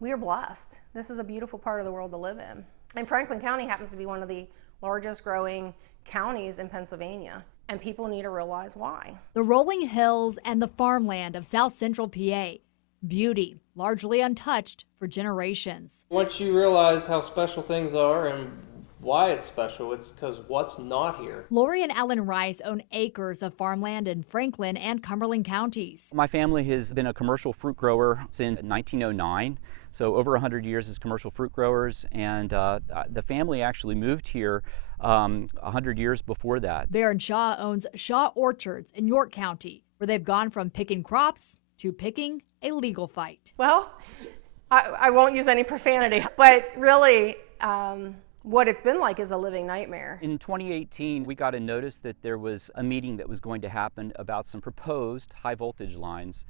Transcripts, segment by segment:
we are blessed. This is a beautiful part of the world to live in. And Franklin County happens to be one of the largest growing counties in Pennsylvania, and people need to realize why. The rolling hills and the farmland of South Central PA, beauty largely untouched for generations. Once you realize how special things are and why it's special, it's because what's not here. Lori and Alan Rice own acres of farmland in Franklin and Cumberland counties. My family has been a commercial fruit grower since 1909, so over 100 years as commercial fruit growers, and the family actually moved here 100 years before that. Baron Shaw owns Shaw Orchards in York County, where they've gone from picking crops to picking a legal fight. Well, I won't use any profanity, but really, what it's been like is a living nightmare. In 2018, we got a notice that there was a meeting that was going to happen about some proposed high voltage lines.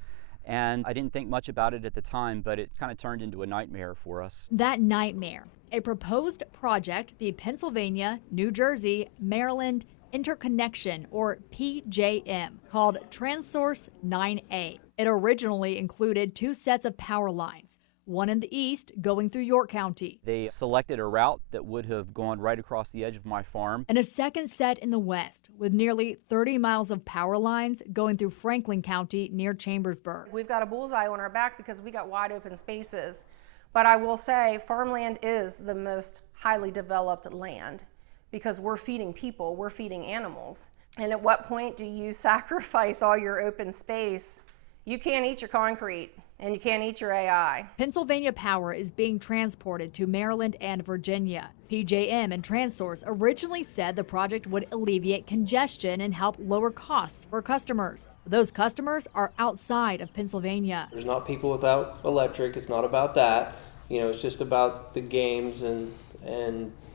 And I didn't think much about it at the time, but it kind of turned into a nightmare for us. That nightmare, a proposed project, the Pennsylvania, New Jersey, Maryland Interconnection, or PJM, called Transsource 9A. It originally included 2 sets of power lines, one in the east going through York County. They selected a route that would have gone right across the edge of my farm. And a second set in the west with nearly 30 miles of power lines going through Franklin County near Chambersburg. We've got a bullseye on our back because we got wide open spaces. But I will say farmland is the most highly developed land because we're feeding people, we're feeding animals. And at what point do you sacrifice all your open space? You can't eat your concrete. And you can't eat your AI. Pennsylvania power is being transported to Maryland and Virginia. PJM and Transsource originally said the project would alleviate congestion and help lower costs for customers. Those customers are outside of Pennsylvania. There's not people without electric. It's not about that. You know, it's just about the games and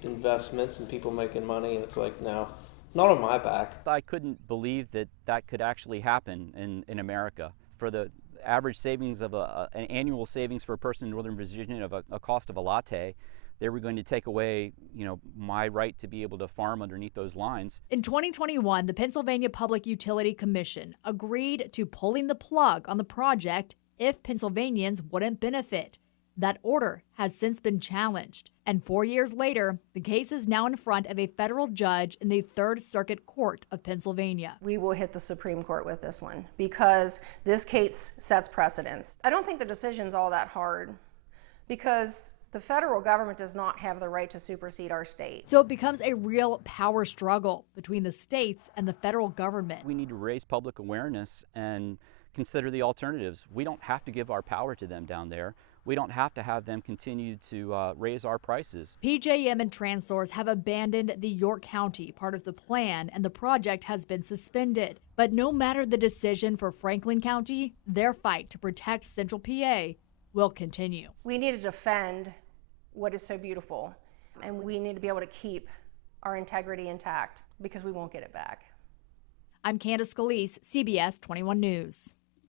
investments and people making money. And it's like, no, not on my back. I couldn't believe that that could actually happen in America. For the average savings of an annual savings for a person in Northern Virginia of a cost of a latte, they were going to take away, my right to be able to farm underneath those lines. In 2021, the Pennsylvania Public Utility Commission agreed to pulling the plug on the project if Pennsylvanians wouldn't benefit. That order has since been challenged. And 4 years later, the case is now in front of a federal judge in the Third Circuit Court of Pennsylvania. We will hit the Supreme Court with this one because this case sets precedents. I don't think the decision's all that hard because the federal government does not have the right to supersede our state. So it becomes a real power struggle between the states and the federal government. We need to raise public awareness and consider the alternatives. We don't have to give our power to them down there. We don't have to have them continue to raise our prices. PJM and Transsource have abandoned the York County part of the plan, and the project has been suspended. But no matter the decision for Franklin County, their fight to protect Central PA will continue. We need to defend what is so beautiful, and we need to be able to keep our integrity intact because we won't get it back. I'm Candace Scalise, CBS 21 News.